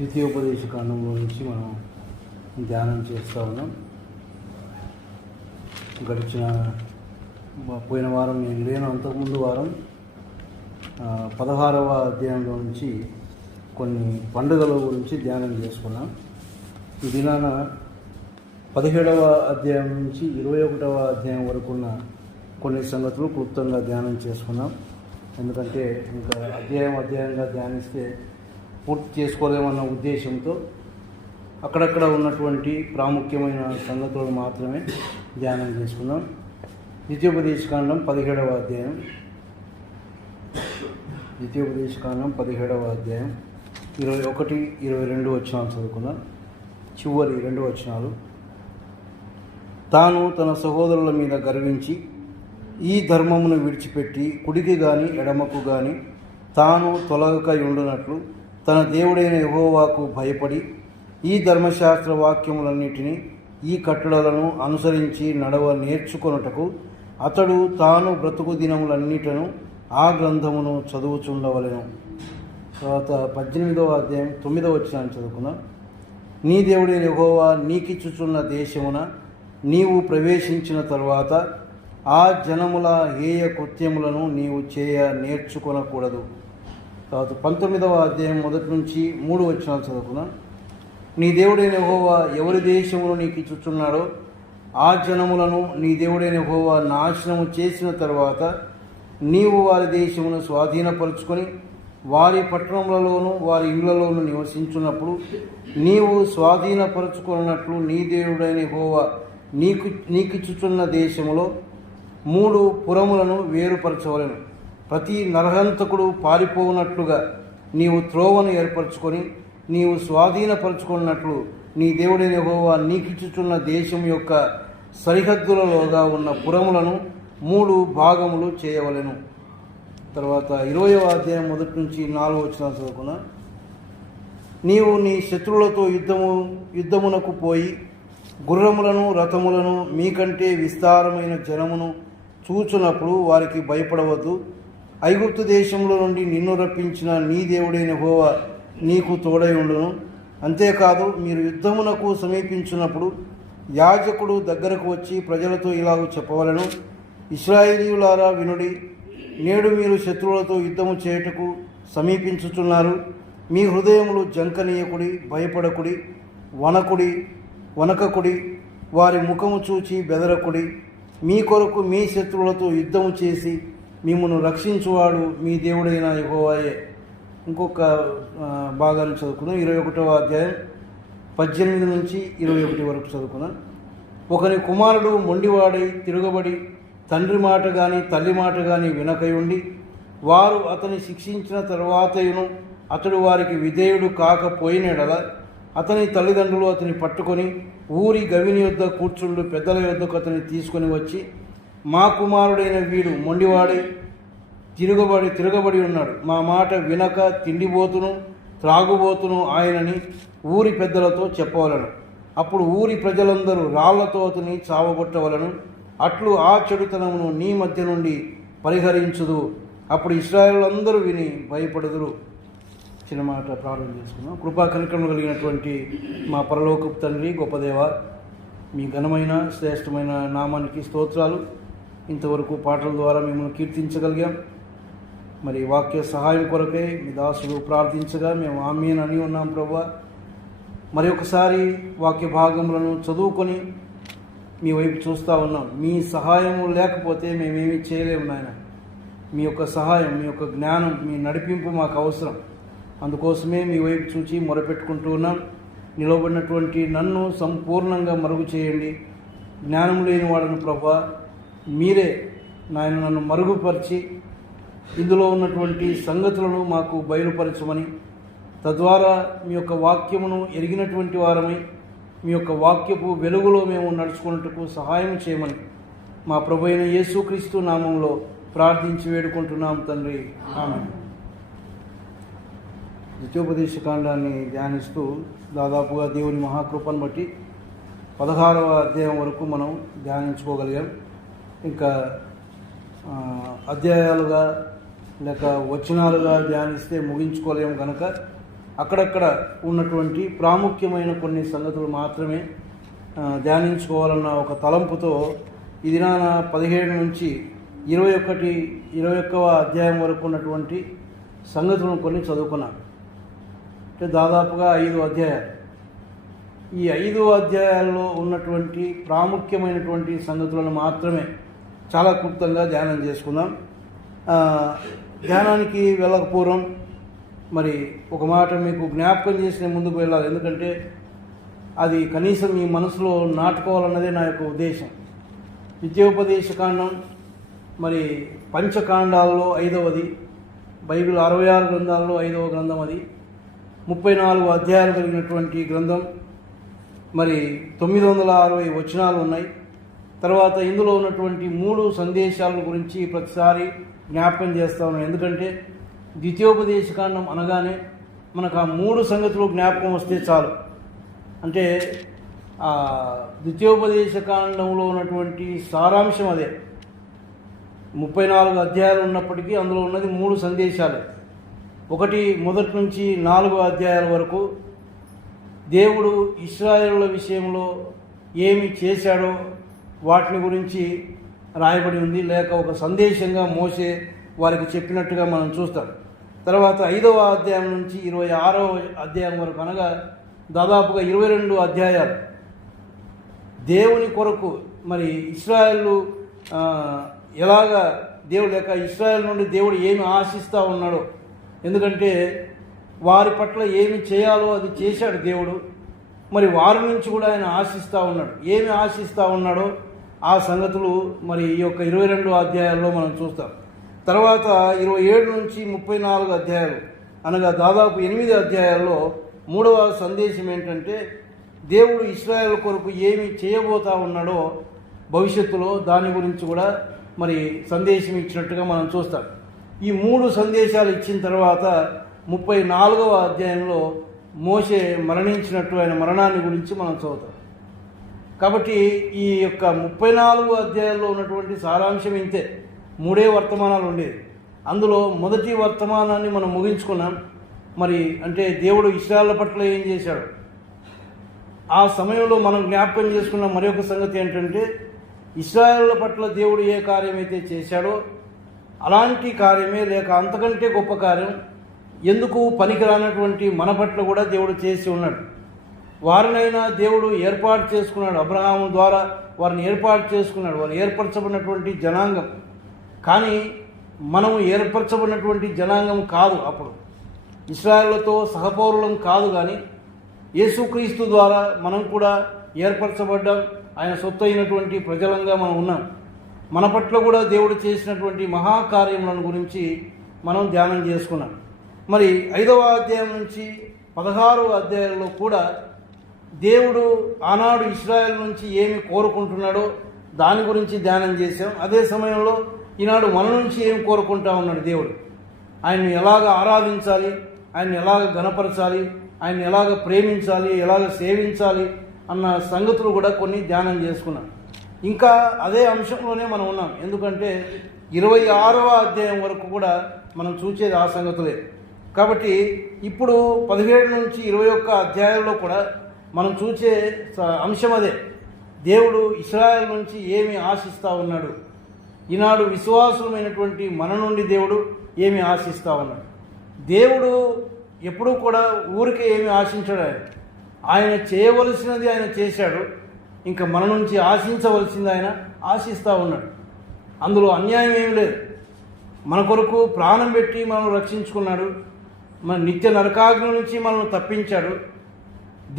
ద్వితీయోపదేశ కాండంలో నుంచి మనం ధ్యానం చేస్తూ ఉన్నాం. పోయిన వారం నేను లేను, అంతకుముందు వారం 16వ అధ్యాయంలో నుంచి కొన్ని పండుగల గురించి ధ్యానం చేసుకున్నాం. ఈ దినాన 17వ అధ్యాయం నుంచి 21వ అధ్యాయం వరకు ఉన్న కొన్ని సంగతులు క్లుప్తంగా ధ్యానం చేసుకున్నాం. ఎందుకంటే ఇంకా అధ్యాయంగా ధ్యానిస్తే పూర్తి చేసుకోలేమన్న ఉద్దేశంతో అక్కడక్కడ ఉన్నటువంటి ప్రాముఖ్యమైన సంగతులను మాత్రమే ధ్యానం చేసుకున్నాం. ద్వితీయోపదేశకాండం 17వ అధ్యాయం 17వ అధ్యాయం 21, 22 వచనాలు చదువుకున్నాం. చివరి 2 వచనాలు. తాను తన సహోదరుల మీద గర్వించి ఈ ధర్మమును విడిచిపెట్టి కుడికి గాని ఎడమకు గాని తాను తొలగక ఉండునట్లు తన దేవుడైన యెహోవాకు భయపడి ఈ ధర్మశాస్త్ర వాక్యములన్నిటినీ ఈ కట్టడలను అనుసరించి నడవ నేర్చుకొనుటకు అతడు తాను బ్రతుకు దినములన్నిటను ఆ గ్రంథమును చదువుచుండవలెను. తర్వాత 18వ అధ్యాయం 9వ వచనాన్ని చదువుకున్నాం. నీ దేవుడైన యెహోవా నీకిచ్చుచున్న దేశమున నీవు ప్రవేశించిన తరువాత ఆ జనముల హేయ కృత్యములను నీవు చేయ నేర్చుకొనకూడదు. తర్వాత 19వ అధ్యాయం 1 నుంచి 3 వచనాలు చదువుకున్నాం. నీ దేవుడైన యెహోవా ఎవరి దేశమును నీకు ఇచ్చుచున్నాడో ఆ జనములను నీ దేవుడైన యెహోవా నాశనము చేసిన తరువాత నీవు వారి దేశమును స్వాధీనపరుచుకొని వారి పట్టణములలోను వారి ఇళ్లలోను నివసించున్నప్పుడు నీవు స్వాధీనపరుచుకున్నట్లు నీ దేవుడైన యెహోవా నీకిచ్చుచున్న దేశములో 3 పురములను వేరుపరచవలెను. ప్రతి నరహంతకుడు పారిపోవునట్లుగా నీవు త్రోవను ఏర్పరచుకొని నీవు స్వాధీనపరచుకున్నట్లు నీ దేవుడైన యెహోవా నీకిచ్చుచున్న దేశం యొక్క సరిహద్దులలోగా ఉన్న పురములను 3 భాగములు చేయవలెను. తర్వాత 20వ అధ్యాయం 1 నుంచి 4 వచనాలు చదువుకున్నా. నీవు నీ శత్రువులతో యుద్ధమునకు పోయి గుర్రములను రథములను మీకంటే విస్తారమైన జనమును చూచునప్పుడు వారికి భయపడవద్దు. ఐగుప్తు దేశంలో నుండి నిన్ను రప్పించిన నీ దేవుడైన యెహోవా నీకు తోడై ఉండును. అంతేకాదు మీరు యుద్ధమునకు సమీపించినప్పుడు యాజకుడు దగ్గరకు వచ్చి ప్రజలతో ఇలాగ చెప్పవలెను. ఇశ్రాయేలీయులారా వినుడి, నేడు మీరు శత్రువులతో యుద్ధము చేయుటకు సమీపించుచున్నారు. మీ హృదయములు జంకనీయకుడి, భయపడకుడి, వనకకుడి, వారి ముఖము చూచి బెదరకుడి. మీ కొరకు మీ శత్రువులతో యుద్ధము చేసి మిమ్మల్ని రక్షించువాడు మీ దేవుడైన యెహోవాయే. ఇంకొక భాగాన్ని చదువుకున్నాం. 21వ అధ్యాయం 18 నుంచి 21 వరకు చదువుకున్నాం. ఒకని కుమారుడు మొండివాడై తిరగబడి తండ్రి మాట కానీ తల్లి మాట కానీ వినకయుండి వారు అతని శిక్షించిన తరువాతయును అతడు వారికి విధేయుడు కాకపోయినడల అతని తల్లిదండ్రులు అతని పట్టుకొని ఊరి గవిని యొద్ద కూర్చుండు పెద్దల యొద్దకు అతని తీసుకొని వచ్చి, మా కుమారుడైన వీడు మొండివాడై తిరగబడి ఉన్నాడు. మా మాట వినక తిండిబోతును త్రాగుబోతును ఆయనని ఊరి పెద్దలతో చెప్పవలను. అప్పుడు ఊరి ప్రజలందరూ రాళ్లతో అతని చావగొట్టవలను. అట్లు ఆ చెడుతనమును నీ మధ్య నుండి పరిహరించుదు. అప్పుడు ఇశ్రాయేలులందరూ విని భయపడుదురు. చిన్న మాట ప్రార్థన చేసుకున్నాం. కృపా కనికరము కలిగినటువంటి మా పరలోకపు తండ్రి, గొప్ప దేవ, మీ ఘనమైన శ్రేష్టమైన నామానికి స్తోత్రాలు. ఇంతవరకు పాటల ద్వారా మిమ్మల్ని కీర్తించగలిగాం. మరి వాక్య సహాయం కొరకై మీ దాసులు ప్రార్థించగా మేము ఆమేన్ అని ఉన్నాం ప్రభువా. మరి ఒకసారి వాక్య భాగములను చదువుకొని మీ వైపు చూస్తూ ఉన్నాం. మీ సహాయము లేకపోతే మేమేమీ చేయలేము నాయన. మీ యొక్క సహాయం, మీ యొక్క జ్ఞానం, మీ నడిపింపు మాకు అవసరం. అందుకోసమే మీ వైపు చూచి మొరపెట్టుకుంటూ ఉన్నాం. నిలవబడినటువంటి నన్ను సంపూర్ణంగా మరుగు చేయండి. జ్ఞానం లేని వాడను ప్రభువా, మీరే నాయన నన్ను మరుగుపరిచి ఇందులో ఉన్నటువంటి సంగతులను మాకు బయలుపరచమని, తద్వారా మీ యొక్క వాక్యమును ఎరిగినటువంటి వారమై మీ యొక్క వాక్యపు వెలుగులో మేము నడుచుకున్నట్టుకు సహాయం చేయమని మా ప్రభు అయిన యేసుక్రీస్తు నామంలో ప్రార్థించి వేడుకుంటున్నాం తండ్రి, ఆమేన్. ద్వితీయోపదేశకాండాన్ని ధ్యానిస్తూ దాదాపుగా దేవుని మహాకృపను బట్టి 16వ అధ్యాయం వరకు మనం ధ్యానించుకోగలిగాం. ఇంకా అధ్యాయాలుగా లేక వచనాలుగా ధ్యానిస్తే ముగించుకోలేము కనుక అక్కడక్కడ ఉన్నటువంటి ప్రాముఖ్యమైన కొన్ని సంగతులు మాత్రమే ధ్యానించుకోవాలన్న ఒక తలంపుతో ఈ దినాన 17 నుంచి 21వ అధ్యాయం వరకు ఉన్నటువంటి సంగతులను కొన్ని చదువుకున్నాను. అంటే దాదాపుగా 5 అధ్యాయాలు. ఈ 5 అధ్యాయాల్లో ఉన్నటువంటి ప్రాముఖ్యమైనటువంటి సంగతులను మాత్రమే చాలా క్లుప్తంగా ధ్యానం చేసుకుందాం. ధ్యానానికి వెళ్ళకపోవడం మరి ఒక మాట మీకు జ్ఞాపకం చేసి నేను ముందుకు వెళ్ళాలి. ఎందుకంటే అది కనీసం మీ మనసులో నాటుకోవాలన్నదే నా యొక్క ఉద్దేశం. ద్వితీయోపదేశకాండం మరి పంచకాండాల్లో 5వది, బైబిల్ 66 గ్రంథాల్లో 5వ గ్రంథం. అది 34 అధ్యాయాలు కలిగినటువంటి గ్రంథం. మరి 960 వచనాలు ఉన్నాయి. తర్వాత ఇందులో ఉన్నటువంటి 3 సందేశాల గురించి ప్రతిసారి జ్ఞాపకం చేస్తా ఉన్నాను. ఎందుకంటే ద్వితీయోపదేశకాండం అనగానే మనకు ఆ 3 సంగతులు జ్ఞాపకం వస్తే చాలు. అంటే ఆ ద్వితీయోపదేశకాండంలో ఉన్నటువంటి సారాంశం అదే. 34 అధ్యాయాలు ఉన్నప్పటికీ అందులో ఉన్నది 3 సందేశాలు. ఒకటి మొదటి నుంచి 4 అధ్యాయాల వరకు దేవుడు ఇశ్రాయేలుల విషయంలో ఏమి చేశాడో వాటిని గురించి రాయబడి ఉంది, లేక ఒక సందేశంగా మోసే వారికి చెప్పినట్టుగా మనం చూస్తాం. తర్వాత 5వ అధ్యాయం నుంచి 26వ అధ్యాయం వరకు, అనగా దాదాపుగా 22 అధ్యాయాలు దేవుని కొరకు మరి ఇశ్రాయేలు ఎలాగా దేవుడు లేక ఇశ్రాయేల్ నుండి దేవుడు ఏమి ఆశిస్తూ ఉన్నాడో, ఎందుకంటే వారి పట్ల ఏమి చేయాలో అది చేశాడు దేవుడు. మరి వారి నుంచి కూడా ఆయన ఆశిస్తూ ఉన్నాడు. ఏమి ఆశిస్తూ ఉన్నాడో ఆ సంగతులు మరి ఈ యొక్క 22 అధ్యాయాల్లో మనం చూస్తాం. తర్వాత 27 నుంచి 34 అధ్యాయాలు, అనగా దాదాపు 8 అధ్యాయాల్లో 3వ సందేశం ఏంటంటే దేవుడు ఇశ్రాయేల్ కొరకు ఏమి చేయబోతా ఉన్నాడో భవిష్యత్తులో దాని గురించి కూడా మరి సందేశం ఇచ్చినట్టుగా మనం చూస్తాం. ఈ 3 సందేశాలు ఇచ్చిన తర్వాత 34వ అధ్యాయంలో మోషే మరణించినట్టు ఆయన మరణాన్ని గురించి మనం చదువుతాం. కాబట్టి ఈ యొక్క 34 అధ్యాయాల్లో ఉన్నటువంటి సారాంశం ఇంతే. 3 వర్తమానాలు ఉండేది. అందులో మొదటి వర్తమానాన్ని మనం ముగించుకున్నాం. మరి అంటే దేవుడు ఇశ్రాయేలు పట్ల ఏం చేశాడు ఆ సమయంలో మనం జ్ఞాపకం చేసుకున్న మరొక సంగతి ఏంటంటే ఇశ్రాయేలు పట్ల దేవుడు ఏ కార్యమైతే చేశాడో అలాంటి కార్యమే లేక అంతకంటే గొప్ప కార్యం ఎందుకు పనికిరానటువంటి మన పట్ల కూడా దేవుడు చేసి ఉన్నాడు. వారినైనా దేవుడు ఏర్పాటు చేసుకున్నాడు. అబ్రహాము ద్వారా వారిని ఏర్పాటు చేసుకున్నాడు. వారు ఏర్పరచబడినటువంటి జనాంగం. కానీ మనము ఏర్పరచబడినటువంటి జనాంగం కాదు. అప్పుడు ఇశ్రాయేలుతో సహపౌరులం కాదు. కానీ యేసుక్రీస్తు ద్వారా మనం కూడా ఏర్పరచబడ్డాం. ఆయన సొత్తు అయినటువంటి ప్రజలంగా మనం ఉన్నాం. మన పట్ల కూడా దేవుడు చేసినటువంటి మహాకార్యములను గురించి మనం ధ్యానం చేసుకున్నాం. మరి 5వ అధ్యాయం నుంచి 16వ అధ్యాయంలో కూడా దేవుడు ఆనాడు ఇశ్రాయేల్ నుంచి ఏమి కోరుకుంటున్నాడో దాని గురించి ధ్యానం చేశాం. అదే సమయంలో ఈనాడు మన నుంచి ఏం కోరుకుంటా ఉన్నాడు దేవుడు. ఆయన్ని ఎలాగ ఆరాధించాలి, ఆయన్ని ఎలాగ గణపరచాలి, ఆయన్ని ఎలాగ ప్రేమించాలి, ఎలాగ సేవించాలి అన్న సంగతులు కూడా కొన్ని ధ్యానం చేసుకున్నాం. ఇంకా అదే అంశంలోనే మనం ఉన్నాం. ఎందుకంటే 26వ అధ్యాయం వరకు కూడా మనం చూసేది ఆ సంగతులే. కాబట్టి ఇప్పుడు 17 నుంచి 21 అధ్యాయంలో కూడా మనం చూసే అంశం అదే. దేవుడు ఇశ్రాయేల్ నుంచి ఏమి ఆశిస్తూ ఉన్నాడు, ఈనాడు విశ్వాసులమైనటువంటి మన నుండి దేవుడు ఏమి ఆశిస్తూ ఉన్నాడు. దేవుడు ఎప్పుడూ కూడా ఊరికే ఏమి ఆశించాడు. ఆయన చేయవలసినది ఆయన చేశాడు. ఇంకా మన నుంచి ఆశించవలసింది ఆయన ఆశిస్తూ ఉన్నాడు. అందులో అన్యాయం ఏమి లేదు. మన కొరకు ప్రాణం పెట్టి మనం రక్షించుకున్నాడు. మన నిత్య నరకాగ్ని నుంచి మనం తప్పించాడు.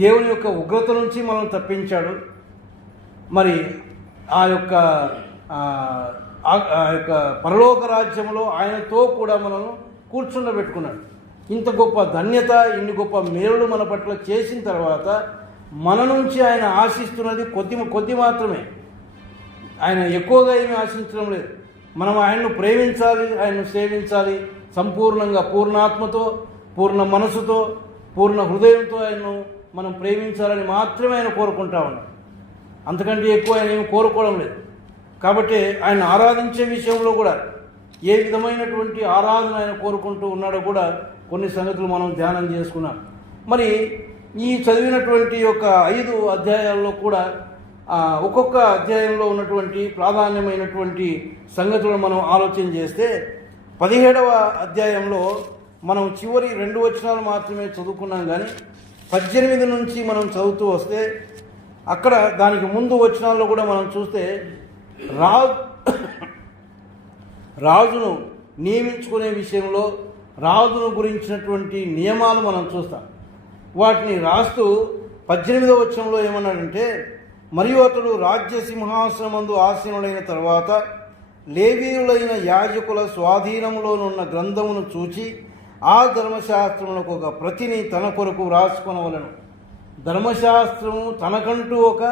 దేవుని యొక్క ఉగ్రత నుంచి మనం తప్పించాడు. మరి ఆ యొక్క పరలోక రాజ్యంలో ఆయనతో కూడా మనల్ని కూర్చుండబెట్టుకున్నాడు. ఇంత గొప్ప ధన్యత, ఇన్ని గొప్ప మేలులు మన పట్ల చేసిన తర్వాత మన నుంచి ఆయన ఆశిస్తున్నది కొద్ది మాత్రమే. ఆయన ఎక్కువగా ఏమీ ఆశించడం లేదు. మనం ఆయన్ను ప్రేమించాలి, ఆయన్ను సేవించాలి సంపూర్ణంగా, పూర్ణాత్మతో, పూర్ణ మనసుతో, పూర్ణ హృదయంతో ఆయన్ను మనం ప్రేమించాలని మాత్రమే ఆయన కోరుకుంటా ఉన్నాడు. అంతకంటే ఎక్కువ ఆయన ఏమి కోరుకోవడం లేదు. కాబట్టి ఆయన ఆరాధించే విషయంలో కూడా ఏ విధమైనటువంటి ఆరాధన ఆయన కోరుకుంటూ ఉన్నాడో కూడా కొన్ని సంగతులు మనం ధ్యానం చేసుకున్నాం. మరి ఈ చదివినటువంటి యొక్క 5 అధ్యాయాల్లో కూడా ఒక్కొక్క అధ్యాయంలో ఉన్నటువంటి ప్రాధాన్యమైనటువంటి సంగతులను మనం ఆలోచన చేస్తే 17వ అధ్యాయంలో మనం చివరి 2 వచనాలు మాత్రమే చదువుకున్నాం. కానీ 18 నుంచి మనం చదువుతూ వస్తే అక్కడ దానికి ముందు వచనాల్లో కూడా మనం చూస్తే రాజును నియమించుకునే విషయంలో రాజును గురించినటువంటి నియమాలు మనం చూస్తాం. వాటిని రాస్తూ 18వ వచనంలో ఏమన్నాడంటే, మరియు అతడు రాజ్య సింహాసనమందు ఆసీనుడైన తర్వాత లేవీయులైన యాజకుల స్వాధీనంలోనున్న గ్రంథమును చూచి ఆ ధర్మశాస్త్రములకు ఒక ప్రతిని తన కొరకు వ్రాసుకొనవలెను. ధర్మశాస్త్రము తనకంటూ ఒక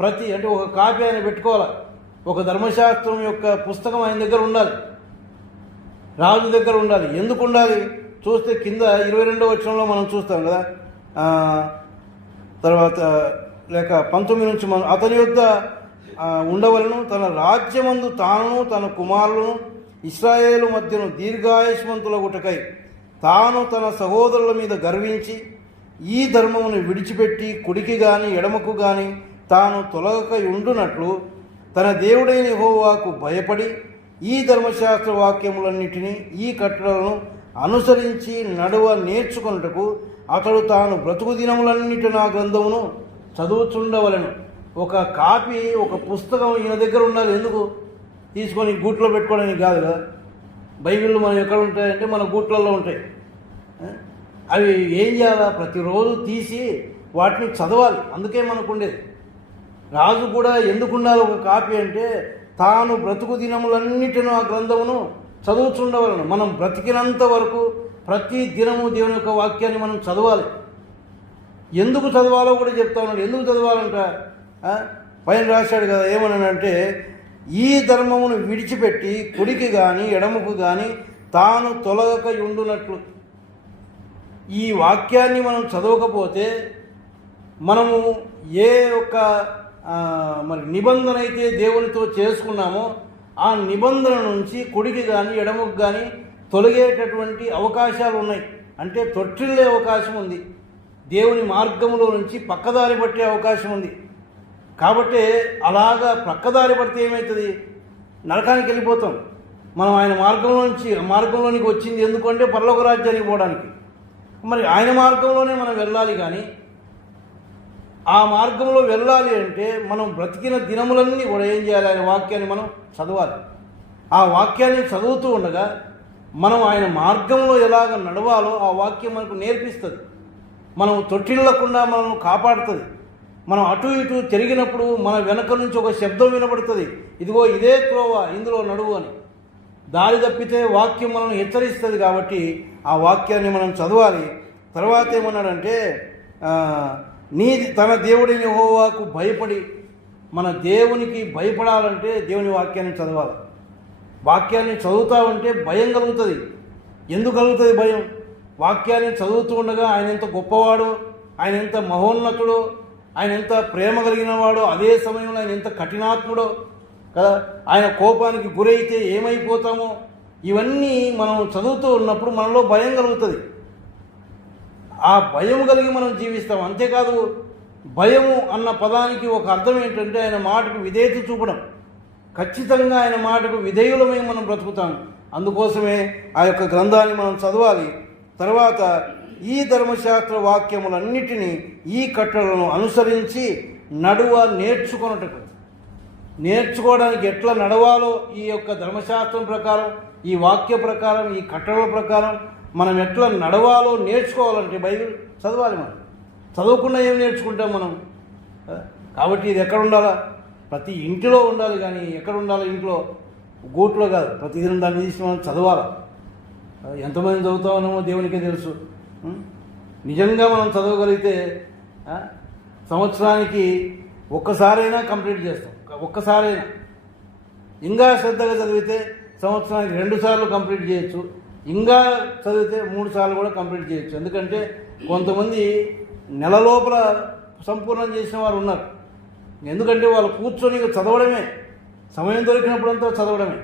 ప్రతి, అంటే ఒక కాపీ ఆయన పెట్టుకోవాలి. ఒక ధర్మశాస్త్రం యొక్క పుస్తకం ఆయన దగ్గర ఉండాలి, రాజు దగ్గర ఉండాలి. ఎందుకు ఉండాలి చూస్తే కింద 22వ వచనంలో మనం చూస్తాం కదా. తర్వాత లేక 19 నుంచి మనం, అతని యొద్ద ఉండవలను, తన రాజ్యమందు తాను తన కుమారులను ఇశ్రాయేలు మధ్యను దీర్ఘాయుష్మంతులగుటకై తాను తన సహోదరుల మీద గర్వించి ఈ ధర్మమును విడిచిపెట్టి కుడికి గాని ఎడమకు గాని తాను తొలగక ఉండునట్లు తన దేవుడైన యెహోవాకు భయపడి ఈ ధర్మశాస్త్ర వాక్యములన్నిటినీ ఈ కట్టడలను అనుసరించి నడువ నేర్చుకొనుటకు అతడు తాను బ్రతుకు దినములన్నిటి నా గ్రంథమును చదువుచుండవలెను. ఒక కాపీ, ఒక పుస్తకం ఈయన దగ్గర ఉండాలి. ఎందుకు? తీసుకొని గూట్లో పెట్టుకోవడానికి కాదు కదా. బైబిళ్ళు మనం ఎక్కడ ఉంటాయంటే మన గూట్లలో ఉంటాయి. అవి ఏం చేయాలా? ప్రతిరోజు తీసి వాటిని చదవాలి. అందుకే మనకు ఉండేది. రాజు కూడా ఎందుకు ఉండాలి ఒక కాపీ అంటే, తాను బ్రతుకు దినములన్నిటినూ ఆ గ్రంథమును చదువుచుండవలను. మనం బ్రతికినంత వరకు ప్రతి దినము దేవుని యొక్క వాక్యాన్ని మనం చదవాలి. ఎందుకు చదవాలో కూడా చెప్తా ఉన్నాడు. ఎందుకు చదవాలంట? పైన రాశాడు కదా, ఏమన్నాడంటే, ఈ ధర్మమును విడిచిపెట్టి కుడికి కానీ ఎడమకు కానీ తాను తొలగక ఉండునట్లు. ఈ వాక్యాన్ని మనం చదవకపోతే మనము ఏ ఒక్క మరి నిబంధన అయితే దేవునితో చేసుకున్నామో ఆ నిబంధన నుంచి కుడికి కానీ ఎడమకు కానీ తొలగేటటువంటి అవకాశాలు ఉన్నాయి. అంటే తొట్టిల్లే అవకాశం ఉంది. దేవుని మార్గంలో నుంచి పక్కదారి పట్టే అవకాశం ఉంది. కాబట్టి అలాగా పక్కదారి పడితే ఏమవుతుంది? నరకానికి వెళ్ళిపోతాం. మనం ఆయన మార్గంలోనికి వచ్చింది ఎందుకంటే పరలోక రాజ్యానికి పోవడానికి. మరి ఆయన మార్గంలోనే మనం వెళ్ళాలి. కానీ ఆ మార్గంలో వెళ్ళాలి అంటే మనం బ్రతికిన దినములన్నీ కూడా ఏం చేయాలి? ఆయన వాక్యాన్ని మనం చదవాలి. ఆ వాక్యాన్ని చదువుతూ ఉండగా మనం ఆయన మార్గంలో ఎలాగ నడవాలో ఆ వాక్యం మనకు నేర్పిస్తుంది. మనం తొట్టిల్లకుండా మనల్ని కాపాడుతుంది. మనం అటు ఇటు తిరిగినప్పుడు మన వెనక నుంచి ఒక శబ్దం వినబడుతుంది, ఇదిగో ఇదే త్రోవ, ఇందులో నడువు అని. దారి తప్పితే వాక్యం మనల్ని హెచ్చరిస్తుంది. కాబట్టి ఆ వాక్యాన్ని మనం చదవాలి. తర్వాత ఏమన్నాడంటే, తన దేవుడైన యెహోవాకు భయపడి, మన దేవునికి భయపడాలంటే దేవుని వాక్యాన్ని చదవాలి. వాక్యాన్ని చదువుతా ఉంటే భయం కలుగుతుంది. ఎందుకు కలుగుతుంది భయం? వాక్యాన్ని చదువుతూ ఉండగా ఆయన ఎంత గొప్పవాడు, ఆయన ఎంత మహోన్నతుడు, ఆయన ఎంత ప్రేమ కలిగిన వాడో, అదే సమయంలో ఆయన ఎంత కఠినాత్ముడో కదా. ఆయన కోపానికి గురైతే ఏమైపోతామో ఇవన్నీ మనం చదువుతూ ఉన్నప్పుడు మనలో భయం కలుగుతుంది. ఆ భయం కలిగి మనం జీవిస్తాం. అంతేకాదు, భయము అన్న పదానికి ఒక అర్థం ఏంటంటే ఆయన మాటకు విధేయత చూపడం. ఖచ్చితంగా ఆయన మాటకు విధేయులమై మనం బ్రతుకుతాం. అందుకోసమే ఆ యొక్క గ్రంథాన్ని మనం చదవాలి. తర్వాత ఈ ధర్మశాస్త్ర వాక్యములన్నిటినీ ఈ కట్టడలను అనుసరించి నడువ నేర్చుకోవడానికి ఎట్లా నడవాలో ఈ యొక్క ధర్మశాస్త్రం ప్రకారం, ఈ వాక్య ప్రకారం, ఈ కట్టడల ప్రకారం మనం ఎట్లా నడవాలో నేర్చుకోవాలంటే బైబిల్ చదవాలి. మనం చదవకుండా ఏం నేర్చుకుంటాం మనం? కాబట్టి ఇది ఎక్కడ ఉండాలా? ప్రతి ఇంటిలో ఉండాలి. కానీ ఎక్కడ ఉండాలి? ఇంట్లో, గూట్లో కాదు. ప్రతిదినం దాన్ని తీసి మనం చదవాలి. ఎంతమంది చదువుతామో దేవునికే తెలుసు. నిజంగా మనం చదవగలిగితే సంవత్సరానికి ఒక్కసారైనా కంప్లీట్ చేస్తాం. ఒక్కసారైనా. ఇంకా శ్రద్ధగా చదివితే సంవత్సరానికి 2 సార్లు కంప్లీట్ చేయొచ్చు. ఇంకా చదివితే 3 సార్లు కూడా కంప్లీట్ చేయొచ్చు. ఎందుకంటే కొంతమంది నెల లోపల సంపూర్ణం చేసిన వారు ఉన్నారు. ఎందుకంటే వాళ్ళు కూర్చొని చదవడమే, సమయం దొరికినప్పుడంతా చదవడమే.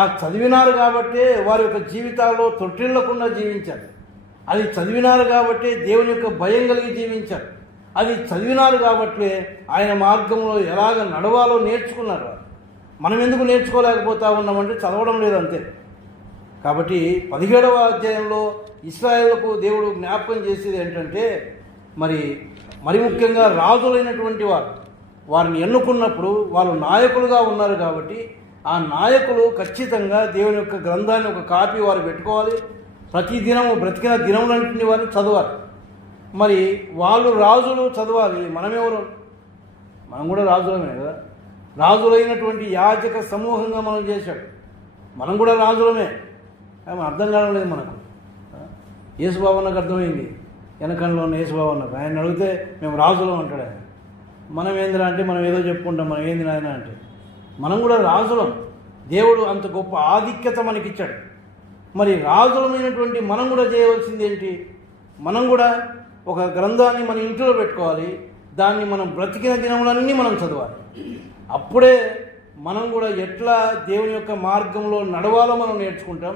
ఆ చదివినారు కాబట్టి వారి యొక్క జీవితాల్లో తొట్టిల్లకుండా జీవించారు. అది చదివినారు కాబట్టి దేవుని యొక్క భయం కలిగి జీవించారు. అది చదివినారు కాబట్టి ఆయన మార్గంలో ఎలాగ నడవాలో నేర్చుకున్నారు. మనం ఎందుకు నేర్చుకోలేకపోతా ఉన్నామంటే చదవడం లేదంతే. కాబట్టి 17వ అధ్యాయంలో ఇశ్రాయేలుకు దేవుడు జ్ఞాపకం చేసేది ఏంటంటే, మరి ముఖ్యంగా రాజులైనటువంటి వారిని ఎన్నుకున్నప్పుడు వాళ్ళు నాయకులుగా ఉన్నారు కాబట్టి ఆ నాయకులు ఖచ్చితంగా దేవుని యొక్క గ్రంథాన్ని ఒక కాపీ వారు పెట్టుకోవాలి. ప్రతి దినము బ్రతికిన దినములన్నింటినీ వారిని చదవాలి. మరి వాళ్ళు రాజులు చదవాలి, మనమెవరు? మనం కూడా రాజులమే కదా. రాజులైనటువంటి యాజక సమూహంగా మనం చేశాడు, మనం కూడా రాజులమే. అర్థం కావడం లేదు మనకు. యేసుబాబు అన్నకు అర్థమైంది, వెనకంలో ఉన్న యేసుబాబు అన్నకు. ఆయన అడిగితే మేము రాజులం అంటాడు ఆయన. మనం ఏందిరా అంటే మనం ఏదో చెప్పుకుంటాం, మనం ఏంది నాయన అంటే. మనం కూడా రాజులం. దేవుడు అంత గొప్ప ఆధిక్యత మనకిచ్చాడు. మరి రాజులమైనటువంటి మనం కూడా చేయవలసింది ఏంటి? మనం కూడా ఒక గ్రంథాన్ని మన ఇంట్లో పెట్టుకోవాలి, దాన్ని మనం బ్రతికిన దినములన్నీ మనం చదవాలి. అప్పుడే మనం కూడా ఎట్లా దేవుని యొక్క మార్గంలో నడవాలో మనం నేర్చుకుంటాం,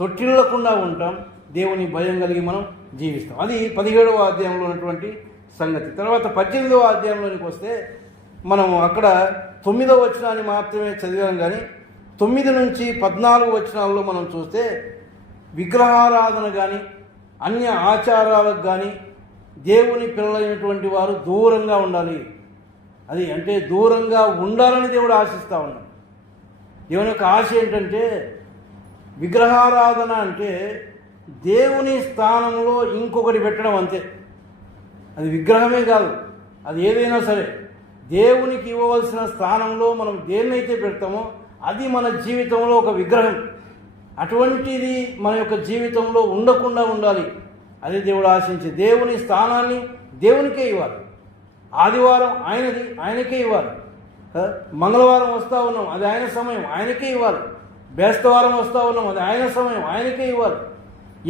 తొట్టిల్లకుండా ఉంటాం, దేవుని భయం కలిగి మనం జీవిస్తాం. అది 17వ అధ్యాయంలో ఉన్నటువంటి సంగతి. తర్వాత 18వ అధ్యాయంలోనికి వస్తే మనం అక్కడ 9వ వచనాన్ని మాత్రమే చదివాం, కానీ 9 నుంచి 14 వచనాల్లో మనం చూస్తే విగ్రహారాధన కానీ అన్య ఆచారాలకు కానీ దేవుని పిల్లలైనటువంటి వారు దూరంగా ఉండాలి. అది అంటే దూరంగా ఉండాలని దేవుడు ఆశిస్తూ ఉన్నాడు. దేవుని యొక్క ఆశ ఏంటంటే, విగ్రహారాధన అంటే దేవుని స్థానంలో ఇంకొకటి పెట్టడం అంతే. అది విగ్రహమే కాదు, అది ఏదైనా సరే దేవునికి ఇవ్వవలసిన స్థానంలో మనం దేన్నైతే పెడతామో అది మన జీవితంలో ఒక విగ్రహం. అటువంటిది మన యొక్క జీవితంలో ఉండకుండా ఉండాలి. అదే దేవుడు ఆశించి దేవుని స్థానాన్ని దేవునికే ఇవ్వాలి. ఆదివారం ఆయనది, ఆయనకే ఇవ్వాలి. మంగళవారం వస్తూ ఉన్నాం, అది ఆయన సమయం, ఆయనకే ఇవ్వాలి. బేస్తవారం వస్తూ ఉన్నాం, అది ఆయన సమయం, ఆయనకే ఇవ్వాలి.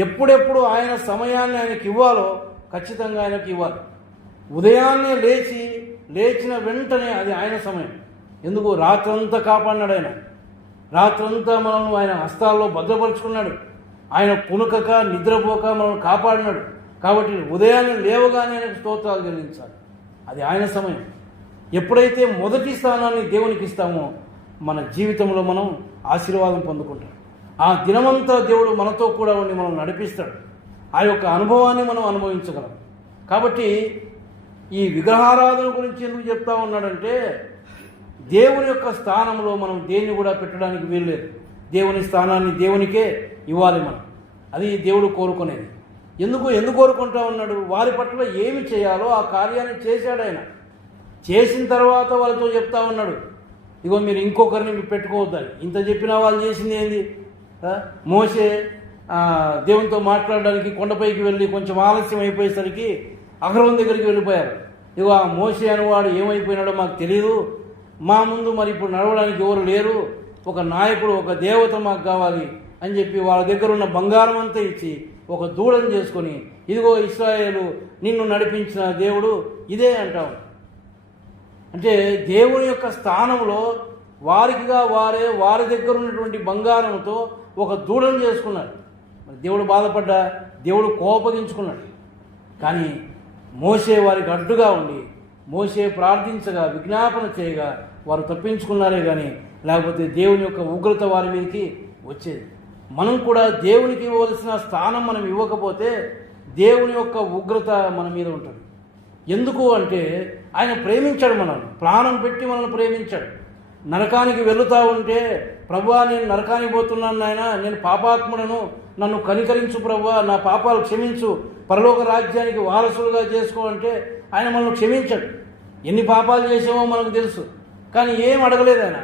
ఎప్పుడెప్పుడు ఆయన సమయాన్ని ఆయనకి ఇవ్వాలో ఖచ్చితంగా ఆయనకి ఇవ్వాలి. ఉదయాన్నే లేచిన వెంటనే అది ఆయన సమయం. ఎందుకు? రాత్రంతా కాపాడినాడు ఆయన. రాత్రంతా మనల్ని ఆయన హస్తాల్లో భద్రపరుచుకున్నాడు. ఆయన పునుకక నిద్రపోక మనల్ని కాపాడినాడు. కాబట్టి ఉదయాన్నే లేవగానే ఆయనకు స్తోత్రాలు చెల్లించాలి. అది ఆయన సమయం. ఎప్పుడైతే మొదటి స్థానాన్ని దేవునికి ఇస్తామో మన జీవితంలో మనం ఆశీర్వాదం పొందుకుంటాం. ఆ దినమంతా దేవుడు మనతో కూడా ఉండి మనం నడిపిస్తాడు. ఆ యొక్క అనుభవాన్ని మనం అనుభవించగలం. కాబట్టి ఈ విగ్రహారాధన గురించి ఎందుకు చెప్తా ఉన్నాడంటే, దేవుని యొక్క స్థానంలో మనం దేన్ని కూడా పెట్టడానికి వీల్లేదు. దేవుని స్థానాన్ని దేవునికే ఇవ్వాలి మనం. అది దేవుడు కోరుకునేది. ఎందుకు కోరుకుంటా ఉన్నాడు? వారి పట్ల ఏమి చేయాలో ఆ కార్యాన్ని చేశాడు ఆయన. చేసిన తర్వాత వాళ్ళతో చెప్తా ఉన్నాడు, ఇగో మీరు ఇంకొకరిని పెట్టుకోవద్దని. ఇంత చెప్పినా వాళ్ళు చేసింది ఏంది? మోషే దేవునితో మాట్లాడడానికి కొండపైకి వెళ్ళి కొంచెం ఆలస్యం అయిపోయేసరికి అహరోను దగ్గరికి వెళ్ళిపోయారు. ఇగో ఆ మోషే అనేవాడు ఏమైపోయినాడో మాకు తెలియదు, మా ముందు మరి ఇప్పుడు నడవడానికి ఎవరు లేరు, ఒక నాయకుడు, ఒక దేవత మాకు కావాలి అని చెప్పి వాళ్ళ దగ్గర ఉన్న బంగారం అంతా ఇచ్చి ఒక దూడను చేసుకొని, ఇదిగో ఇశ్రాయేలు నిన్ను నడిపించిన దేవుడు ఇదే అంటావు. అంటే దేవుని యొక్క స్థానంలో వారికిగా వారి దగ్గర ఉన్నటువంటి బంగారంతో ఒక దూడను చేసుకున్నారు. మరి దేవుడు బాధపడ్డా, దేవుడు కోపగించుకున్నాడు. కానీ మోషే వారికి అడ్డుగా ఉండి మోషే ప్రార్థించగా విజ్ఞాపన చేయగా వారు తప్పించుకున్నారే కానీ లేకపోతే దేవుని యొక్క ఉగ్రత వారి మీదకి వచ్చేది. మనం కూడా దేవునికి ఇవ్వవలసిన స్థానం మనం ఇవ్వకపోతే దేవుని యొక్క ఉగ్రత మన మీద ఉంటుంది. ఎందుకు అంటే ఆయన ప్రేమించాడు మనల్ని, ప్రాణం పెట్టి మనల్ని ప్రేమించాడు. నరకానికి వెళుతూ ఉంటే, ప్రభువా నేను నరకానికి పోతున్నాను నాయన, నేను పాపాత్ముడను, నన్ను కనికరించు ప్రభువా, నా పాపాలు క్షమించు, పరలోక రాజ్యానికి వారసులుగా చేసుకో అంటే ఆయన మనల్ని క్షమించాడు. ఎన్ని పాపాలు చేసామో మనకు తెలుసు, కానీ ఏం అడగలేదు ఆయన.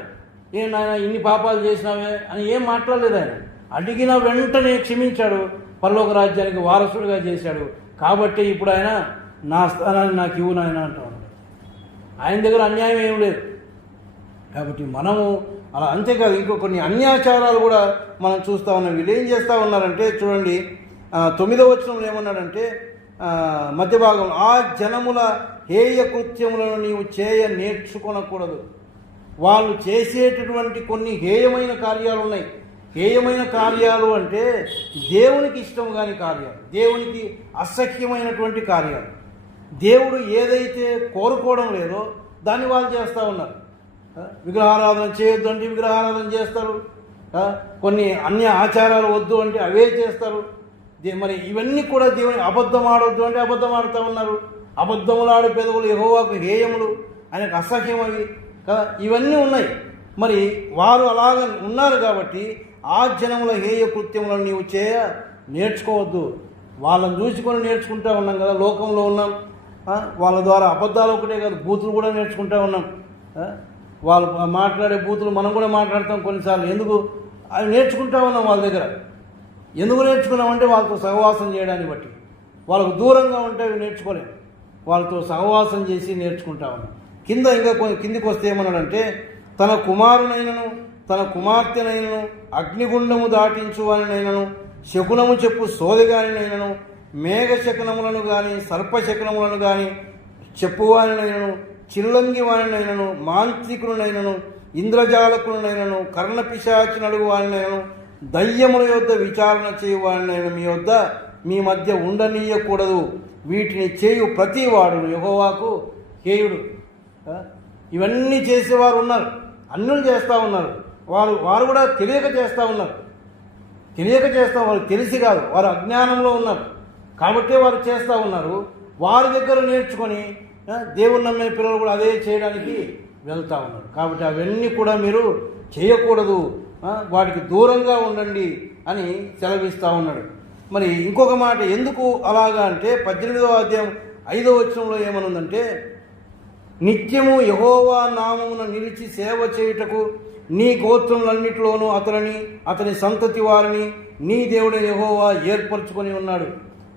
నాయన ఇన్ని పాపాలు చేసినావే అని ఏం మాట్లాడలేదు ఆయన. అడిగిన వెంటనే క్షమించాడు, పరలోక రాజ్యానికి వారసుడిగా చేశాడు. కాబట్టి ఇప్పుడు ఆయన నా స్థానాన్ని నాకు ఇవ్వు నాయన అంటూ ఉన్నాడు. ఆయన దగ్గర అన్యాయం ఏం లేదు. కాబట్టి మనము అలా, అంతేకాదు ఇంకో కొన్ని అన్యాచారాలు కూడా మనం చూస్తూ ఉన్నాం. వీళ్ళు ఏం చేస్తూ ఉన్నారంటే చూడండి, 9వ వచనంలో ఏమన్నాడంటే మధ్య భాగం, ఆ జనముల హేయ కృత్యములను నీవు నేర్చుకొనకూడదు. వాళ్ళు చేసేటటువంటి కొన్ని హేయమైన కార్యాలు ఉన్నాయి. హేయమైన కార్యాలు అంటే దేవునికి ఇష్టం కాని కార్యాలు, దేవునికి అసహ్యమైనటువంటి కార్యాలు. దేవుడు ఏదైతే కోరుకోవడం లేదో దాన్ని వాళ్ళు చేస్తూ ఉన్నారు. విగ్రహారాధన చేయొద్దు అంటే విగ్రహారాధన చేస్తారు, కొన్ని అన్య ఆచారాలు వద్దు అంటే అవే చేస్తారు. మరి ఇవన్నీ కూడా దేవుని అబద్ధం ఆడొద్దు అంటే అబద్ధం ఆడుతూ ఉన్నారు. అబద్ధములాడే పెదవులు యెహోవాకు హేయములు, ఆయనకు అసహ్యం అవి కదా, ఇవన్నీ ఉన్నాయి. మరి వారు అలాగ ఉన్నారు కాబట్టి ఆ జనముల హేయ కృత్యములను నీవు నేర్చుకోవద్దు. వాళ్ళని చూసుకొని నేర్చుకుంటూ ఉన్నాం కదా, లోకంలో ఉన్నాం. వాళ్ళ ద్వారా అబద్ధాలు ఒకటే కాదు, బూతులు కూడా నేర్చుకుంటూ ఉన్నాం. వాళ్ళు మాట్లాడే బూతులు మనం కూడా మాట్లాడతాం కొన్నిసార్లు. ఎందుకు అవి నేర్చుకుంటూ ఉన్నాం వాళ్ళ దగ్గర. ఎందుకు నేర్చుకున్నామంటే వాళ్ళతో సహవాసం చేయడాన్ని బట్టి. వాళ్ళకు దూరంగా ఉంటే అవి నేర్చుకోలేము, వాళ్ళతో సహవాసం చేసి నేర్చుకుంటా ఉన్నాం. ఇంకా కిందికి వస్తే ఏమన్నాడంటే, తన కుమారునైనను తన కుమార్తెనైనను అగ్నిగుండము దాటించు వానినైనను శకునము చెప్పు సోదగానినైనను మేఘ శకునములను కానీ సర్పశకునములను కానీ చెప్పువానినైనను చిల్లంగి వానినైనను మాంత్రికులనైనను ఇంద్రజాలకులనైనను కర్ణపిశాచి నడుగు వానినైనను దయ్యముల యొద్ద విచారణ చేయువానినైనా మీ మధ్య ఉండనీయకూడదు. వీటిని చేయు ప్రతివాడు యెహోవాకు హేయుడు. ఇవన్నీ చేసేవారు ఉన్నారు, అన్యులు చేస్తూ ఉన్నారు. వారు కూడా తెలియక చేస్తూ ఉన్నారు. వారు తెలిసి కాదు, వారు అజ్ఞానంలో ఉన్నారు కాబట్టి వారు చేస్తూ ఉన్నారు. వారి దగ్గర నేర్చుకొని దేవుని నమ్మే పిల్లలు కూడా అదే చేయడానికి వెళ్తూ ఉన్నారు. కాబట్టి అవన్నీ కూడా మీరు చేయకూడదు, వాటికి దూరంగా ఉండండి అని సెలవిస్తూ ఉన్నాడు. మరి ఇంకొక మాట ఎందుకు అలాగా అంటే 18వ అధ్యాయం 5వ వచనంలో ఏమనుందంటే, నిత్యము యెహోవా నామమున నిలిచి సేవ చేయుటకు నీ గోత్రములన్నిటిలోనూ అతని సంతతి వారిని నీ దేవుడైన యెహోవా ఏర్పరచుకొని ఉన్నాడు.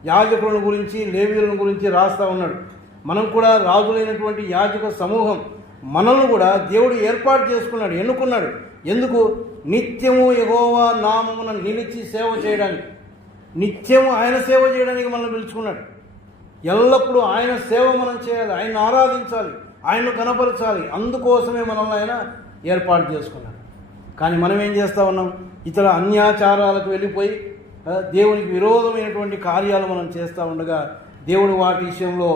యాజకులను గురించి లేవీయులను గురించి రాస్తా ఉన్నాడు. మనం కూడా రాజులైనటువంటి యాజక సమూహం, మనల్ని కూడా దేవుడు ఏర్పాటు చేసుకున్నాడు, ఎన్నుకున్నాడు. ఎందుకు? నిత్యము యెహోవా నామమున నిలిచి సేవ చేయడానికి, నిత్యము ఆయన సేవ చేయడానికి మనల్ని పిలుచుకున్నాడు. ఎల్లప్పుడూ ఆయన సేవ మనం చేయాలి, ఆయన ఆరాధించాలి, ఆయన్ను కనపరచాలి. అందుకోసమే మనల్ని ఆయన ఏర్పాటు చేసుకున్నాడు. కానీ మనం ఏం చేస్తూ ఉన్నాం? ఇతర అన్యాచారాలకు వెళ్ళిపోయి దేవునికి విరోధమైనటువంటి కార్యాలు మనం చేస్తూ ఉండగా దేవుడు వాటి విషయంలో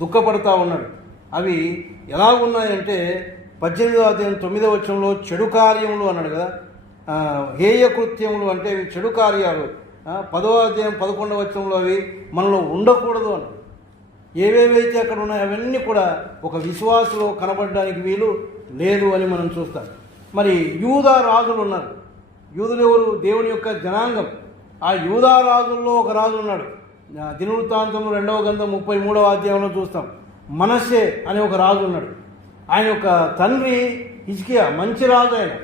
దుఃఖపడతా ఉన్నాడు. అవి ఎలా ఉన్నాయంటే 18వ అధ్యాయం 9వ వచనంలో చెడు కార్యములు అన్నాడు కదా, హేయ కృత్యములు అంటే చెడు కార్యాలు. 10వ అధ్యాయం 11వ వచనంలో అవి మనలో ఉండకూడదు అని. ఏవేవైతే అక్కడ ఉన్నాయో అవన్నీ కూడా ఒక విశ్వాసలో కనబడడానికి వీలు లేదు అని మనం చూస్తాం. మరి యూదా రాజులు ఉన్నారు. యూదులు ఎవరు? దేవుని యొక్క జనాంగం. ఆ యూదా రాజుల్లో ఒక రాజు ఉన్నాడు. దినవృత్తాంతం 2వ గ్రంథం 33వ అధ్యాయంలో చూస్తాం. మనష్షే అనే ఒక రాజు ఉన్నాడు. ఆయన యొక్క తండ్రి హిజ్కియా మంచి రాజు ఆయన.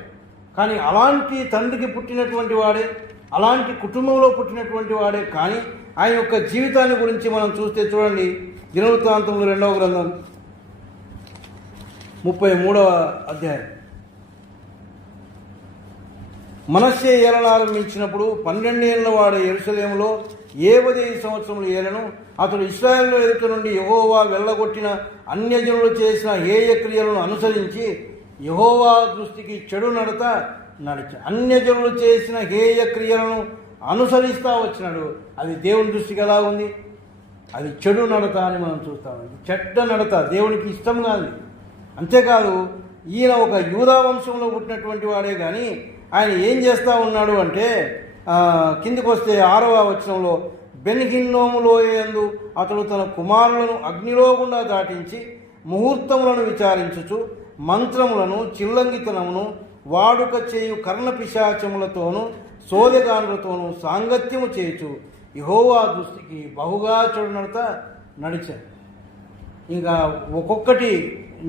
కానీ అలాంటి తండ్రికి పుట్టినటువంటి వాడే, అలాంటి కుటుంబంలో పుట్టినటువంటి వాడే. కానీ ఆయన యొక్క జీవితాన్ని గురించి మనం చూస్తే చూడండి, దినవృత్తాంతంలో 2వ గ్రంథం 33వ అధ్యాయం. మనష్షే ఏలనారంభించినప్పుడు 12 ఏళ్ల వాడు యెరూషలేములో 50 సంవత్సరములు ఏలను. అతడు ఇశ్రాయేలు ఎదుట నుండి యెహోవా వెళ్ళగొట్టిన అన్యజనులు చేసిన హేయ క్రియలను అనుసరించి యెహోవా దృష్టికి చెడు నడత నడిచాడు. అన్యజనులు చేసిన హేయ క్రియలను అనుసరిస్తూ వచ్చినాడు. అది దేవుని దృష్టికి ఎలా ఉంది? అది చెడు నడత అని మనం చూస్తాం. చెడ్డ నడత, దేవునికి ఇష్టం కాదు. అంతేకాదు, ఈయన ఒక యూదా వంశంలో పుట్టినటువంటి వాడే. కానీ ఆయన ఏం చేస్తూ ఉన్నాడు అంటే, కిందికి వస్తే 6వ వచనంలో, బెన్హిన్నోములో యందు అతడు తన కుమారులను అగ్నిలో గుండా దాటించి ముహూర్తములను విచారించుచు మంత్రములను చిల్లంగితనమును వాడుక చేయు కర్ణపిశాచములతోనూ సోదెగానులతోనూ సాంగత్యము చేయుచు యెహోవా దృష్టికి బహుగా చెడు నడత నడిచాడు. ఇంకా ఒక్కొక్కటి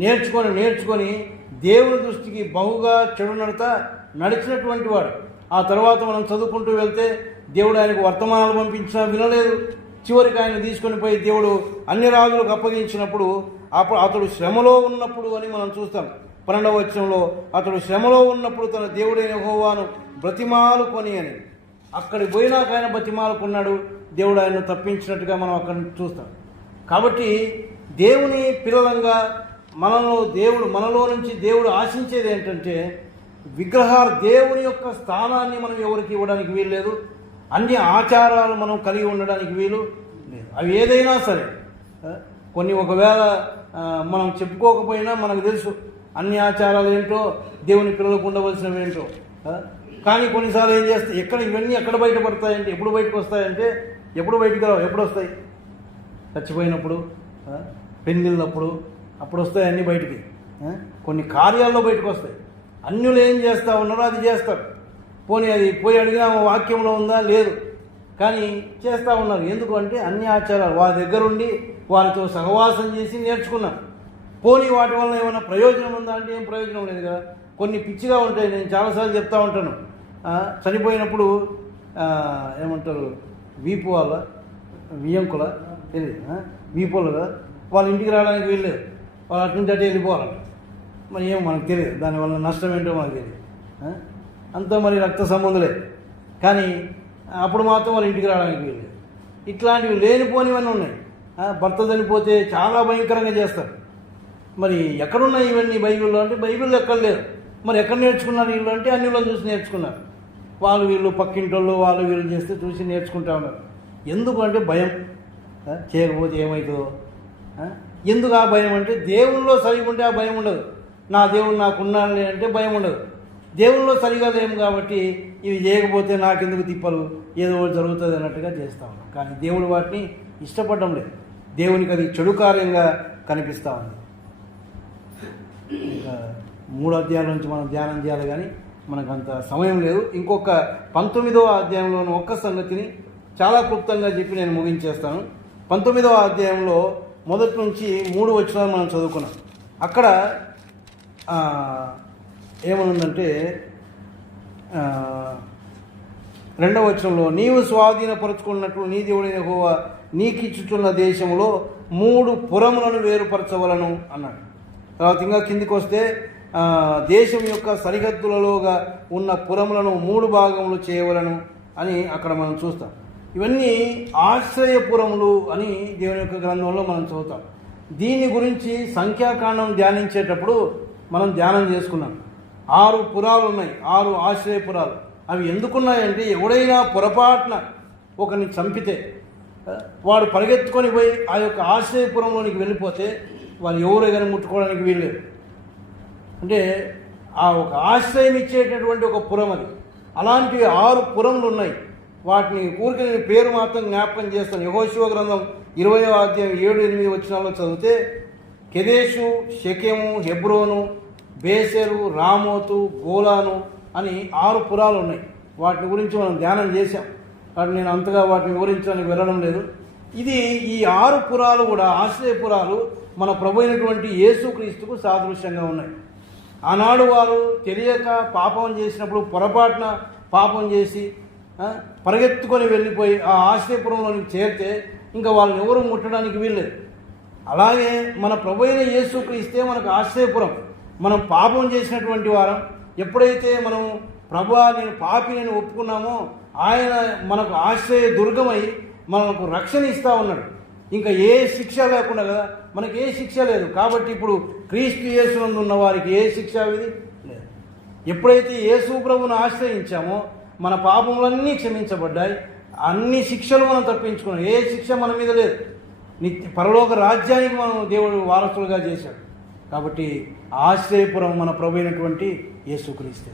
నేర్చుకొని దేవుని దృష్టికి బహుగా చెడు నడత నడిచినటువంటి వాడు. ఆ తర్వాత మనం చదువుకుంటూ వెళ్తే దేవుడు ఆయనకు వర్తమానాలు పంపించినా వినలేదు. చివరికి ఆయన తీసుకొని పోయి దేవుడు అన్ని రాజులకు అప్పగించినప్పుడు అతడు శ్రమలో ఉన్నప్పుడు అని మనం చూస్తాం. 12వ వచనంలో, అతడు శ్రమలో ఉన్నప్పుడు తన దేవుడైన యెహోవాను బ్రతిమాలుకొని అని. అక్కడికి పోయినాక ఆయన బ్రతిమాలుకున్నాడు, దేవుడు ఆయన్ను తప్పించినట్టుగా మనం అక్కడ చూస్తాం. కాబట్టి దేవుని పిల్లలంగా మనలో నుంచి దేవుడు ఆశించేది ఏంటంటే, విగ్రహాలు దేవుని యొక్క స్థానాన్ని మనం ఎవరికి ఇవ్వడానికి వీలు లేదు. అన్ని ఆచారాలు మనం కలిగి ఉండడానికి వీలు లేదు. అవి ఏదైనా సరే కొన్ని ఒకవేళ మనం చెప్పుకోకపోయినా మనకు తెలుసు అన్ని ఆచారాలు ఏంటో, దేవుని పిల్లలకు ఉండవలసినవి ఏంటో. కానీ కొన్నిసార్లు ఏం చేస్తాయి, ఇవన్నీ ఎక్కడ బయటపడతాయంటే, ఎప్పుడు బయటకు వస్తాయంటే, ఎప్పుడు బయటకు రావు. ఎప్పుడు వస్తాయి? చచ్చిపోయినప్పుడు, పెళ్ళిళ్ళప్పుడు, అప్పుడు వస్తాయి అన్నీ బయటికి. కొన్ని కార్యాల్లో బయటకు వస్తాయి. అన్యులు ఏం చేస్తూ ఉన్నారో అది చేస్తారు. పోనీ అది పోయి అడిగినా వాక్యంలో ఉందా? లేదు. కానీ చేస్తూ ఉన్నారు. ఎందుకు అంటే అన్ని ఆచారాలు వారి దగ్గరుండి వారితో సహవాసం చేసి నేర్చుకున్నాం. పోనీ వాటి వల్ల ఏమైనా ప్రయోజనం ఉందా అంటే ఏం ప్రయోజనం లేదు కదా. కొన్ని పిచ్చిగా ఉంటాయి. నేను చాలాసార్లు చెప్తా ఉంటాను, చనిపోయినప్పుడు ఏమంటారు, వీపు వాళ్ళ వియంకుల తెలియదు, వీపులు కదా, వాళ్ళ ఇంటికి రావడానికి వెళ్ళలేదు. వాళ్ళు అటు అటు వెళ్ళిపోవాలంట. మరి ఏమో మనకు తెలియదు, దానివల్ల నష్టం ఏంటో మనకు తెలియదు. అంతా మరి రక్త సంబంధులే. కానీ అప్పుడు మాత్రం వాళ్ళ ఇంటికి రావడానికి వెళ్ళలేదు. ఇట్లాంటివి లేనిపోనివన్నీ ఉన్నాయి. భర్త చనిపోతే చాలా భయంకరంగా చేస్తారు. మరి ఎక్కడున్నాయి ఇవన్నీ బైబిల్లో అంటే బైబిల్లో ఎక్కడ లేదు. మరి ఎక్కడ నేర్చుకున్నారు వీళ్ళు అంటే అన్యులను చూసి నేర్చుకున్నారు. వాళ్ళు వీళ్ళు పక్కింటోళ్ళు వాళ్ళు వీళ్ళు చేస్తే చూసి నేర్చుకుంటా ఉన్నారు. ఎందుకు అంటే భయం, చేయకపోతే ఏమవుతుందో. ఎందుకు ఆ భయం అంటే దేవుల్లో సరిగా ఉంటే ఆ భయం ఉండదు. నా దేవుడు నాకున్నానులే అంటే భయం ఉండదు. దేవుల్లో సరిగా లేము కాబట్టి ఇవి చేయకపోతే నాకెందుకు తిప్పలు, ఏదో జరుగుతుంది అన్నట్టుగా చేస్తూ ఉన్నాం. కానీ దేవుడు వాటిని ఇష్టపడడం లేదు. దేవునికి అది చెడు కార్యంగా కనిపిస్తూ ఉంది. ఇంకా 3వ అధ్యాయం నుంచి మనం ధ్యానం చేయాలి, కానీ మనకు అంత సమయం లేదు. ఇంకొక 19వ అధ్యాయంలోని ఒక్క సంగతిని చాలా క్లుప్తంగా చెప్పి నేను ముగించేస్తాను. 19వ అధ్యాయంలో మొదటి నుంచి 3 వచనాలు మనం చదువుకున్నాం. అక్కడ ఏమనుందంటే 2వ వచనంలో, నీవు స్వాధీనపరచుకున్నట్లు నీ దేవుడైన యెహోవా నీకిచ్చుచున్న దేశంలో 3 పురములను వేరుపరచవలను అన్నాడు. తర్వాత ఇంకా కిందికి వస్తే దేశం యొక్క సరిహద్దులలోగా ఉన్న పురములను 3 భాగములు చేయవలను అని అక్కడ మనం చూస్తాం. ఇవన్నీ ఆశ్రయపురములు అని దేవుని యొక్క గ్రంథంలో మనం చదువుతాం. దీని గురించి సంఖ్యాకాండం ధ్యానించేటప్పుడు మనం ధ్యానం చేసుకున్నాం. 6 పురాలు ఉన్నాయి, 6 ఆశ్రయపురాలు. అవి ఎందుకున్నాయంటే ఎవడైనా పొరపాటున ఒకరిని చంపితే వాడు పరిగెత్తుకొని పోయి ఆ యొక్క ఆశ్రయపురంలోనికి వెళ్ళిపోతే వాళ్ళు ఎవరు కానీ ముట్టుకోవడానికి వీల్లేదు. అంటే ఆ ఒక ఆశ్రయం ఇచ్చేటటువంటి ఒక పురం అది. అలాంటి 6 పురములు ఉన్నాయి. వాటిని ఊరికి నేను పేరు మాత్రం జ్ఞాపకం చేస్తాను. యెహోషువ గ్రంథం 20వ అధ్యాయం 7-8 వచనాల్లో చదివితే కెదేషు, షెకెము, హెబ్రోను, బేసెరు, రామోతు, గోలాను అని 6 పురాలు ఉన్నాయి. వాటి గురించి మనం ధ్యానం చేశాం. కాబట్టి నేను అంతగా వాటిని వివరించడానికి వెళ్ళడం లేదు. ఈ 6 పురాలు కూడా ఆశ్రయపురాలు మన ప్రభు అయినటువంటి యేసుక్రీస్తుకు సాదృశ్యంగా ఉన్నాయి. ఆనాడు వారు తెలియక పాపం చేసినప్పుడు, పొరపాటున పాపం చేసి పరిగెత్తుకొని వెళ్ళిపోయి ఆ ఆశ్రయపురంలోనికి చేరితే ఇంకా వాళ్ళని ఎవరు ముట్టడానికి వీల్లేదు. అలాగే మన ప్రభు అయిన యేసుక్రీస్తే మనకు ఆశ్రయపురం. మనం పాపం చేసినటువంటి వారం ఎప్పుడైతే మనం ప్రభువా నేను పాపి నేను ఒప్పుకున్నామో ఆయన మనకు ఆశ్రయ దుర్గమై మనకు రక్షణ ఇస్తూ ఉన్నాడు. ఇంకా ఏ శిక్ష లేకుండా కదా, మనకి ఏ శిక్ష లేదు. కాబట్టి ఇప్పుడు క్రీస్తు యేసునందు ఉన్న వారికి ఏ శిక్ష విధి లేదు. ఎప్పుడైతే యేసు ప్రభువును ఆశ్రయించామో మన పాపములన్నీ క్షమించబడ్డాయి. అన్ని శిక్షలు మనం తప్పించుకున్నాం. ఏ శిక్ష మన మీద లేదు. పరలోక రాజ్యానికి మనం దేవుడు వారసులుగా చేశాడు. కాబట్టి ఆశ్రయపురం మన ప్రభు అయినటువంటి యేసుక్రీస్తే.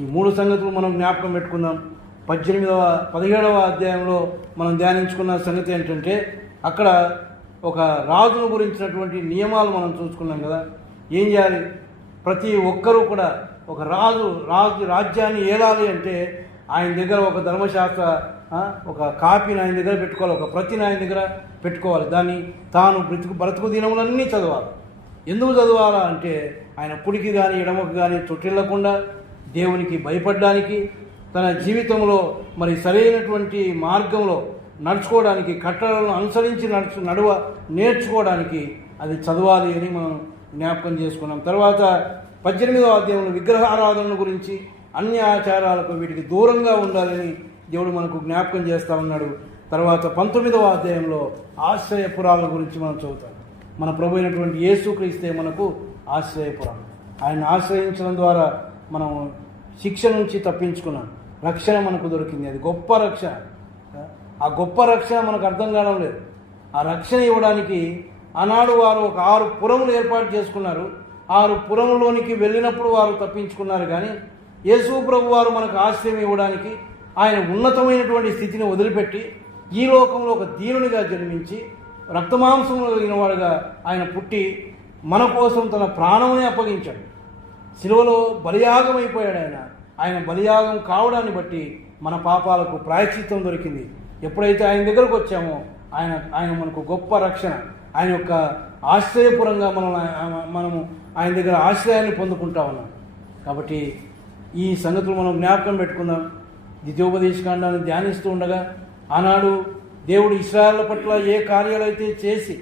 ఈ 3 సంగతులు మనం జ్ఞాపకం పెట్టుకుందాం. 17వ అధ్యాయంలో మనం ధ్యానించుకున్న సంగతి ఏంటంటే అక్కడ ఒక రాజును గురించినటువంటి నియమాలు మనం చూసుకున్నాం కదా. ఏం చేయాలి? ప్రతి ఒక్కరూ కూడా ఒక రాజ్యాన్ని ఏలాలి అంటే ఆయన దగ్గర ఒక ధర్మశాస్త్ర ఒక కాపీని ఆయన దగ్గర పెట్టుకోవాలి, ఒక ప్రతిని ఆయన దగ్గర పెట్టుకోవాలి. దాన్ని తాను బ్రతుకు దినములన్నీ చదవాలి. ఎందుకు చదవాలా అంటే ఆయన కుడికి కానీ ఎడమకు కానీ తొట్టిల్లకుండా దేవునికి భయపడడానికి, తన జీవితంలో మరి సరైనటువంటి మార్గంలో నడుచుకోవడానికి, కట్టడలను అనుసరించి నడువ నేర్చుకోవడానికి అది చదవాలి అని మనం జ్ఞాపకం చేసుకున్నాం. తర్వాత 18వ అధ్యాయంలో విగ్రహారాధన గురించి, అన్య ఆచారాలకు వీటికి దూరంగా ఉండాలని దేవుడు మనకు జ్ఞాపకం చేస్తూ ఉన్నాడు. తర్వాత 19వ అధ్యాయంలో ఆశ్రయపురాల గురించి మనం చదువుతాం. మన ప్రభు అయినటువంటి యేసుక్రీస్తే మనకు ఆశ్రయపురం. ఆయన ఆశ్రయించడం ద్వారా మనం శిక్ష నుంచి తప్పించుకున్నాం, రక్షణ మనకు దొరికింది. అది గొప్ప రక్షణ. ఆ గొప్ప రక్షణ మనకు అర్థం కావడం లేదు. ఆ రక్షణ ఇవ్వడానికి ఆనాడు వారు ఒక 6 పురములు ఏర్పాటు చేసుకున్నారు. 6 పురములోనికి వెళ్ళినప్పుడు వారు తప్పించుకున్నారు. కానీ యేసు ప్రభు వారు మనకు ఆశ్రయం ఇవ్వడానికి ఆయన ఉన్నతమైనటువంటి స్థితిని వదిలిపెట్టి ఈ లోకంలో ఒక దీనునిగా జన్మించి రక్తమాంసములు కలిగిన వాడుగా ఆయన పుట్టి మన కోసం తన ప్రాణమునే అప్పగించాడు. సిలువలో బలియాగం అయిపోయాడు. ఆయన బలియాగం కావడాన్ని బట్టి మన పాపాలకు ప్రాయశ్చిత్తం దొరికింది. ఎప్పుడైతే ఆయన దగ్గరకు వచ్చామో ఆయన మనకు గొప్ప రక్షణ, ఆయన యొక్క ఆశ్రయపురంగా మనము ఆయన దగ్గర ఆశ్రయాన్ని పొందుకుంటా ఉన్నాం. కాబట్టి ఈ సంగతులు మనం జ్ఞాపకం పెట్టుకుందాం. ద్వితీయోపదేశకాండాన్ని ధ్యానిస్తూ ఉండగా ఆనాడు దేవుడు ఇశ్రాయేలు పట్ల ఏ కార్యాలైతే చేసి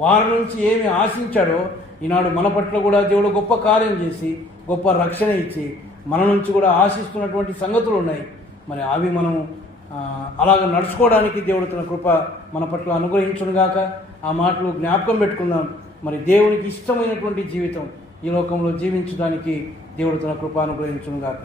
వారి నుంచి ఏమి ఆశించాడో ఈనాడు మన పట్ల కూడా దేవుడు గొప్ప కార్యం చేసి గొప్ప రక్షణ ఇచ్చి మన నుంచి కూడా ఆశిస్తున్నటువంటి సంగతులు ఉన్నాయి. మరి అవి మనం అలాగ నడుచుకోవడానికి దేవుడు తన కృప మన పట్ల అనుగ్రహించునుగాక. ఆ మాటలు జ్ఞాపకం పెట్టుకుందాం. మరి దేవునికి ఇష్టమైనటువంటి జీవితం ఈ లోకంలో జీవించడానికి దేవుడు తన కృప అనుగ్రహించునుగాక.